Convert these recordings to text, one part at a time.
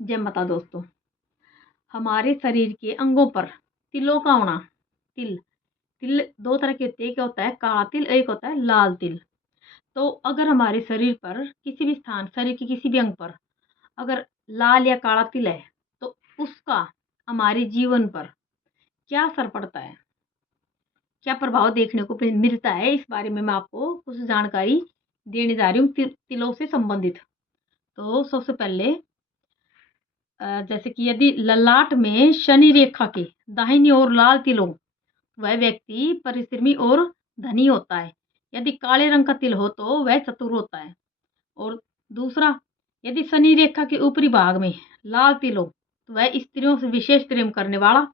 जय माता दोस्तों। हमारे शरीर के अंगों पर तिलों का होना। तिल तिल दो तरह के होते हैं। एक होता है काला तिल, एक होता है लाल तिल। तो अगर हमारे शरीर पर किसी भी स्थान, शरीर के किसी भी अंग पर अगर लाल या काला तिल है तो उसका हमारे जीवन पर क्या असर पड़ता है, क्या प्रभाव देखने को मिलता है, इस बारे में मैं आपको कुछ जानकारी देने जा रही हूँ तिलों से संबंधित। तो सबसे पहले जैसे कि यदि ललाट में शनि रेखा के दाहिनी ओर लाल तिल हो, वह व्यक्ति परिश्रमी और धनी होता है। यदि काले रंग का तिल हो तो वह चतुर होता है। और दूसरा, यदि शनि रेखा के ऊपरी भाग में लाल तिल हो तो वह स्त्रियों से विशेष प्रेम करने वाला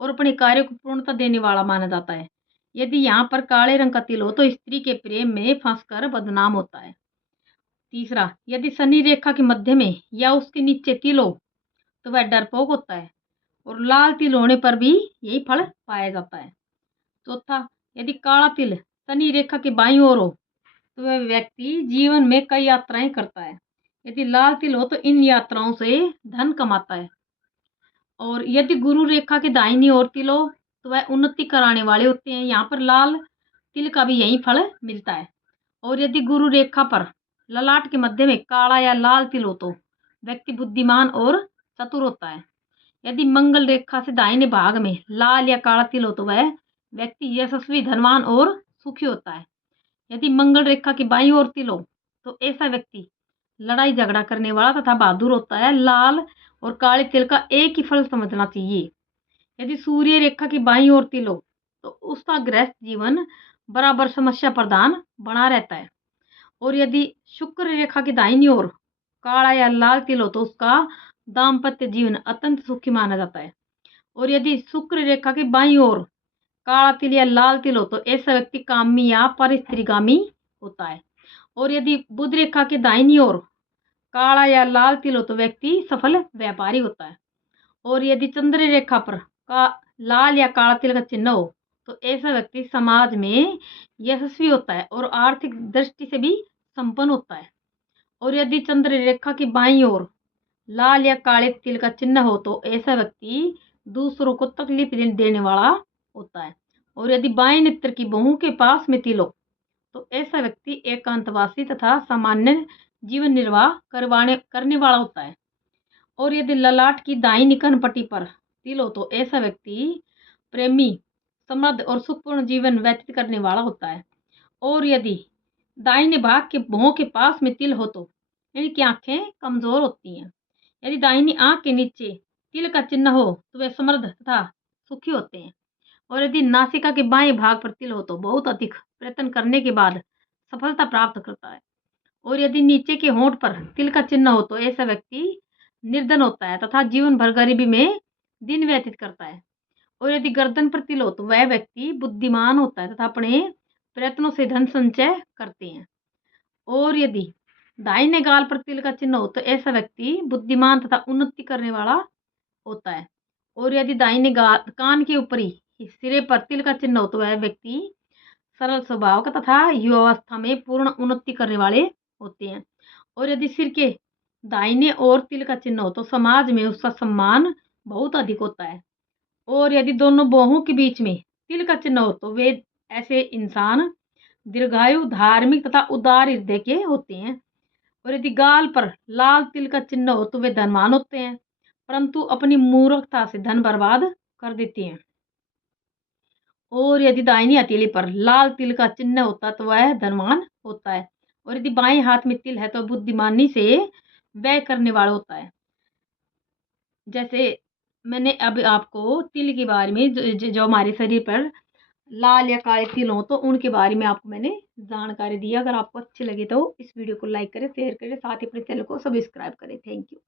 और अपने कार्य को पूर्णता देने वाला माना जाता है। यदि यहाँ पर काले रंग का तिल हो तो स्त्री के प्रेम में फंसकर बदनाम होता है। तीसरा, यदि शनि रेखा के मध्य में या उसके नीचे तिल हो तो वह डरपोक होता है और लाल तिल होने पर भी यही फल पाया जाता है। चौथा, यदि काला तिल शनि रेखा के बाईं ओर हो तो वह व्यक्ति जीवन में कई यात्राएं करता है। यदि लाल तिल हो तो इन यात्राओं से धन कमाता है। और यदि गुरु रेखा के दाहिनी ओर तिल हो तो वह उन्नति कराने वाले होते हैं। यहाँ पर लाल तिल का भी यही फल मिलता है। और यदि गुरु रेखा पर ललाट के मध्य में काला या लाल तिल हो तो व्यक्ति बुद्धिमान और चतुर होता है। यदि मंगल रेखा से दाहिने भाग में लाल या काला तिल हो तो वह व्यक्ति यशस्वी, धनवान और सुखी होता है। यदि मंगल रेखा की बाईं ओर तिल हो तो ऐसा व्यक्ति लड़ाई झगड़ा करने वाला तथा बहादुर होता है। लाल और काले तिल का एक ही फल समझना चाहिए। यदि सूर्य रेखा की बाईं ओर तिल हो तो उसका गृहस्थ जीवन बराबर समस्या प्रधान बना रहता है। और यदि शुक्र रेखा की दाहिनी ओर काला या लाल तिल हो तो उसका दाम्पत्य जीवन अत्यंत सुखी माना जाता है। और यदि शुक्र रेखा की बाईं ओर काला तिल या लाल तिल हो तो ऐसा व्यक्ति कामी या परिस्त्रीगामी होता है। और यदि बुध रेखा की दाहिनी ओर काला या लाल तिल हो तो व्यक्ति सफल व्यापारी होता है। और यदि चंद्र रेखा पर लाल या काला तिल का चिन्ह हो तो ऐसा व्यक्ति समाज में यशस्वी होता है और आर्थिक दृष्टि से भी संपन्न होता है। और यदि चंद्र रेखा की बाईं ओर लाल या काले तिल का चिन्ह हो तो ऐसा व्यक्ति दूसरों को तकलीफ देने वाला होता है। और यदि बाएं नेत्र की बहू के पास में तिल हो तो ऐसा व्यक्ति एकांतवासी तथा सामान्य जीवन निर्वाह करने वाला होता है। और यदि ललाट की दाहिनी कनपट्टी पर तिल हो तो ऐसा व्यक्ति प्रेमी, समृद्ध और सुखपूर्ण जीवन व्यतीत करने वाला होता है। और यदि दाहिने भाग के भौं के पास में तिल हो तो इनकी आंखें कमजोर होती हैं। यदि दाहिनी आंख के नीचे तिल का चिन्ह हो तो वे समृद्ध तथा सुखी होते हैं। और यदि नासिका के बाएं भाग पर तिल हो तो बहुत अधिक प्रयत्न करने के बाद सफलता प्राप्त करता है। और यदि नीचे के होंठ पर तिल का चिन्ह हो तो ऐसा व्यक्ति निर्धन होता है तथा जीवन भर गरीबी में दिन व्यतीत करता है। और यदि गर्दन पर तिल हो तो वह व्यक्ति बुद्धिमान होता है तथा अपने प्रयत्नों से धन संचय करते हैं। और यदि दाहिने गाल पर तिल का चिन्ह हो तो ऐसा व्यक्ति बुद्धिमान तथा उन्नति करने वाला होता है। और यदि दाहिने कान के ऊपरी सिरे पर तिल का चिन्ह हो तो वह व्यक्ति सरल स्वभाव का तथा युवावस्था में पूर्ण उन्नति करने वाले होते हैं। और यदि सिर के दाहिने ओर तिल का चिन्ह हो तो समाज में उसका सम्मान बहुत अधिक होता है। और यदि दोनों बाहों के बीच में तिल का चिन्ह हो तो वे ऐसे इंसान दीर्घायु, धार्मिक तथा उदार हृदय के होते हैं। और यदि गाल पर लाल तिल का चिन्ह हो तो वे धनवान होते हैं परंतु अपनी मूर्खता से धन बर्बाद कर देते हैं। और यदि दाहिनी हथेली पर लाल तिल का चिन्ह होता तो वह धनवान होता है। और यदि बाएं हाथ में तिल है तो बुद्धिमानी से व्यय करने वाला होता है। जैसे मैंने अब आपको तिल के बारे में जो हमारे शरीर पर लाल या काले तिल हो तो उनके बारे में आपको मैंने जानकारी दी। अगर आपको अच्छी लगे तो इस वीडियो को लाइक करें, शेयर करें, साथ ही अपने चैनल को सब्सक्राइब करें। Thank you.